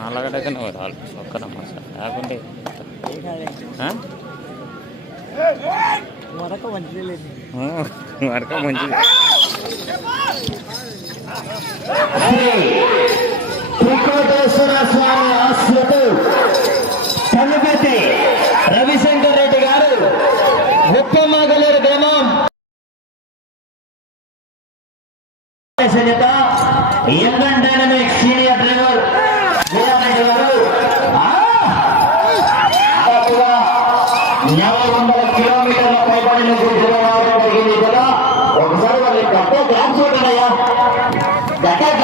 అలాగడైతే నువ్వు రావాలి ఒక్కన మసాలా లేకుంటే వరక మంచిది వరక మంచిది. స్వామి ఆశ్రతు తనుగతి దయచేయడయ్యా దగ్గర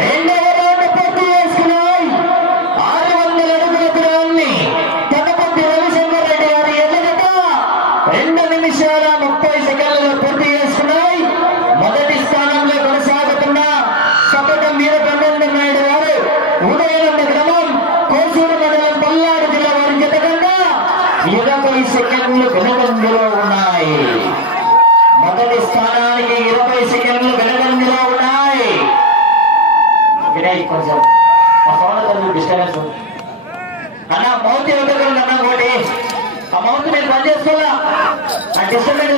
రెండవ Eso me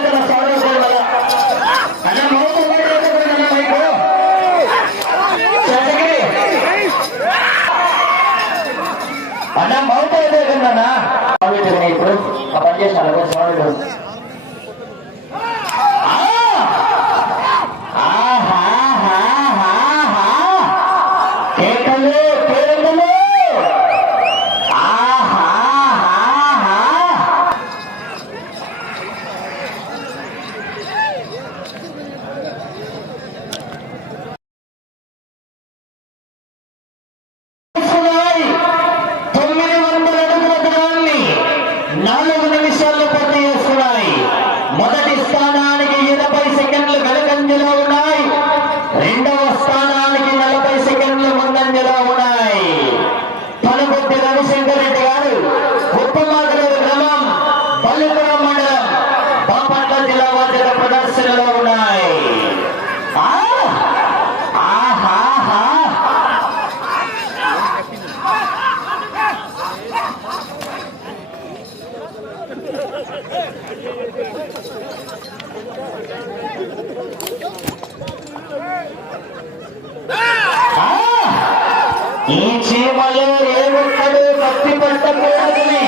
ఈ చీమలో ఏముంటే ఒక్కడు భక్తి పట్టకూడదని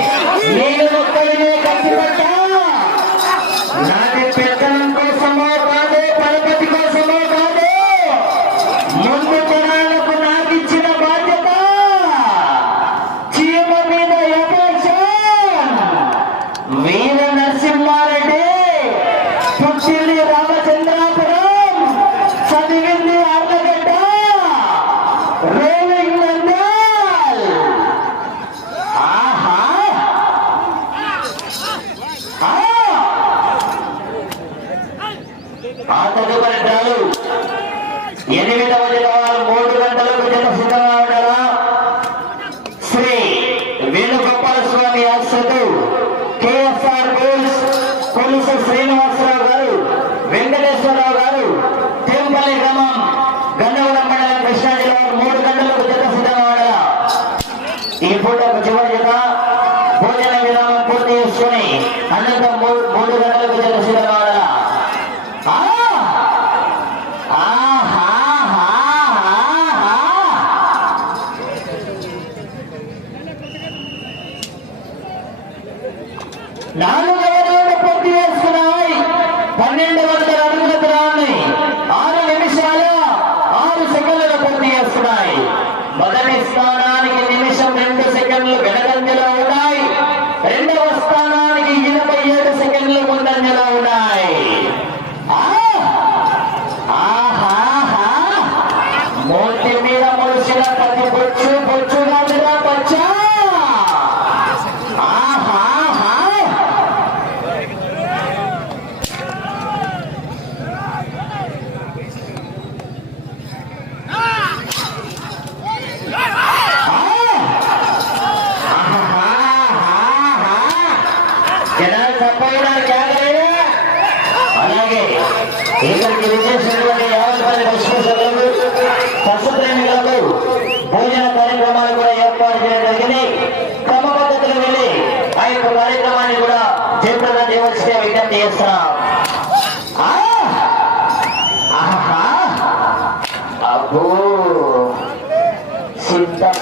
నేను ఆ తదుపరి ఎనిమిదవ నాలుగు రోజుల ప్రక్రియ ఇస్తున్నాయి పన్నెండు వందల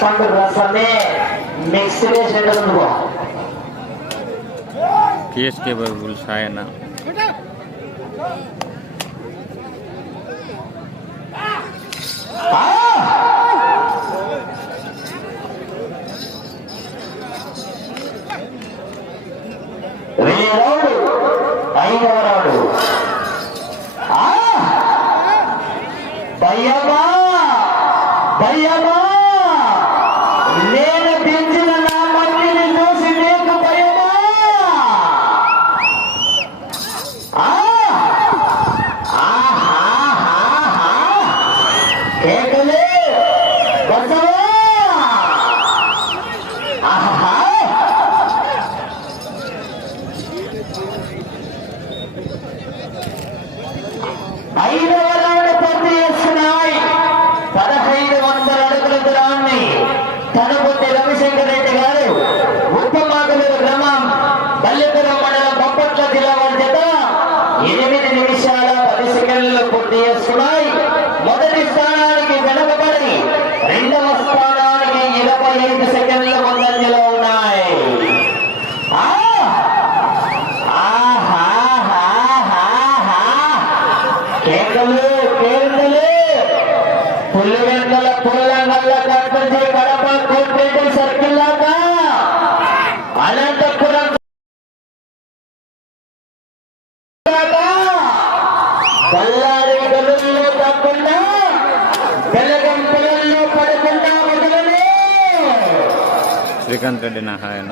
సంఘరసమే మిక్సరే చేదనువా కేఎస్కే బర్బుల్ సాయన రేరౌడు ఐదవ కేకలు కేకలు. పుల్లివెంటల పుల్ల నల్ల కట్టజీ కడప కోటేట సర్కిల్ దాకా అనంతపురం బల్లారి గదుల్లో కాకుండా బెల్లగం పిల్లల్లో పడకుండా శ్రీకాంత్ రెడ్డి నారాయణ.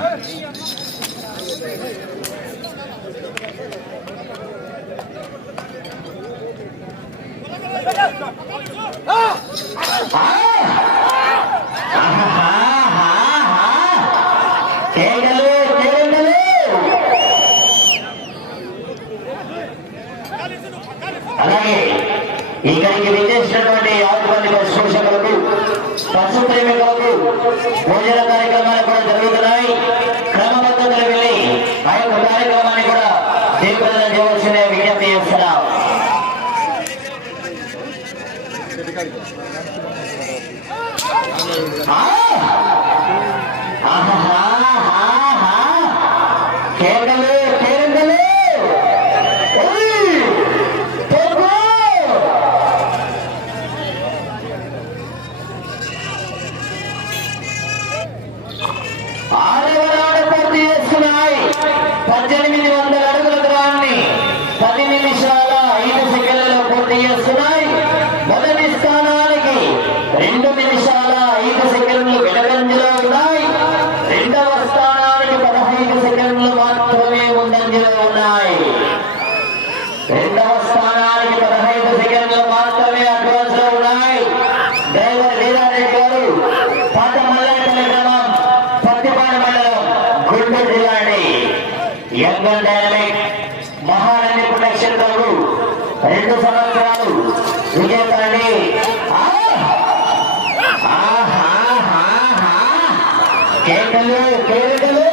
ఇక్కడికి విచ్చేసినటువంటి ఆరు మంది శోషకులకు పశు ప్రేమికులకు భోజనం ఆరవ నాడు పూర్తి చేస్తున్నాయి పద్దెనిమిది గౌరవించాలి విజేతలని కేకలు కేకలు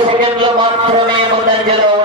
সেকেন্ড মাত্র নিয়ে বদল গেল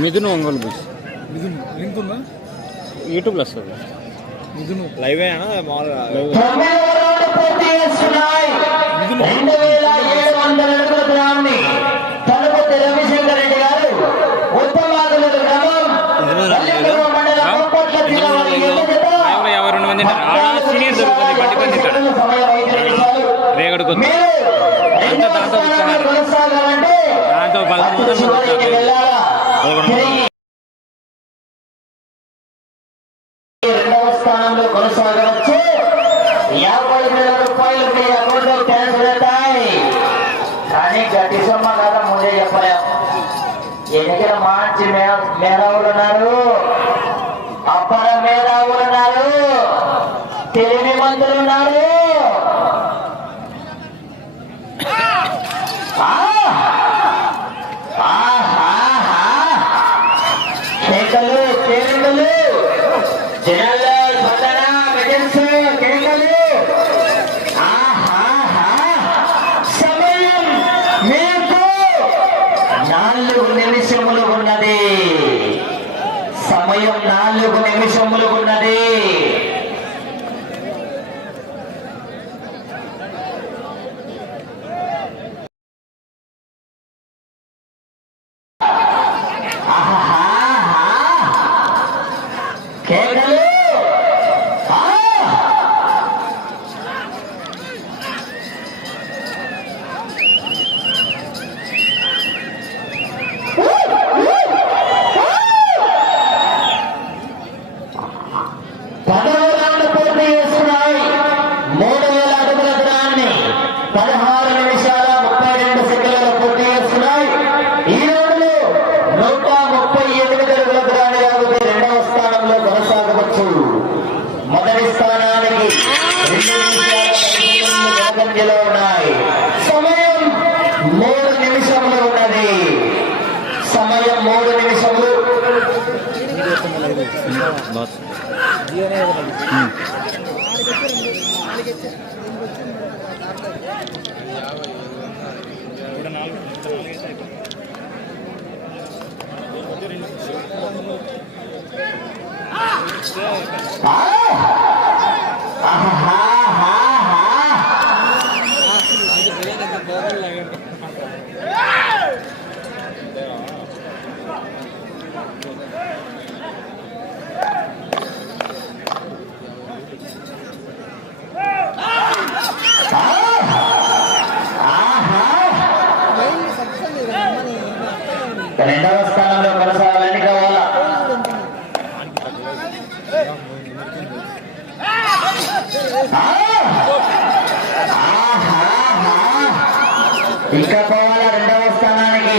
మిథును ఒంగోలు బీచ్ మిథును. లింక్ ఉందా యూట్యూబ్లో వస్తుంది. మిథును. లైవ్ రేగడుకుంది దాంతో దాంతో బలం அவர்கள் Ah! Ah! ఇంకా పోవాలా రెండవ స్థానానికి?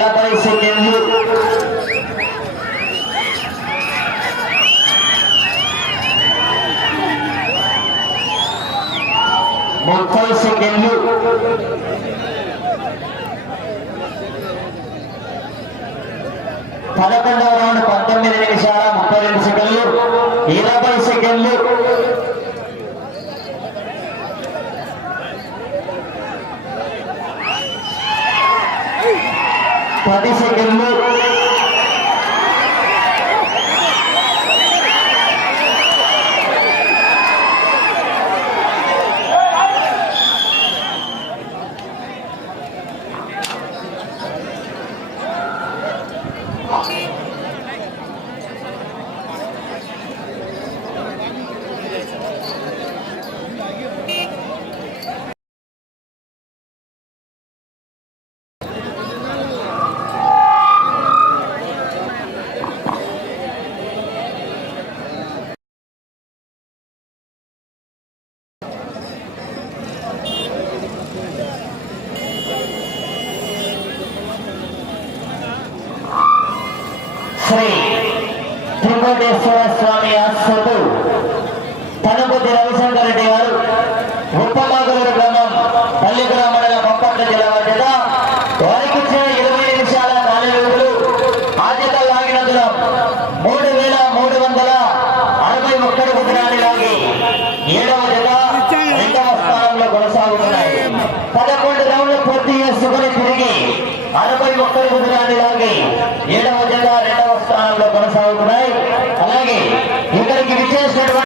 నలభై సెకండ్లు ముప్పై సెకండ్లు పదకొండవ 3 2 0です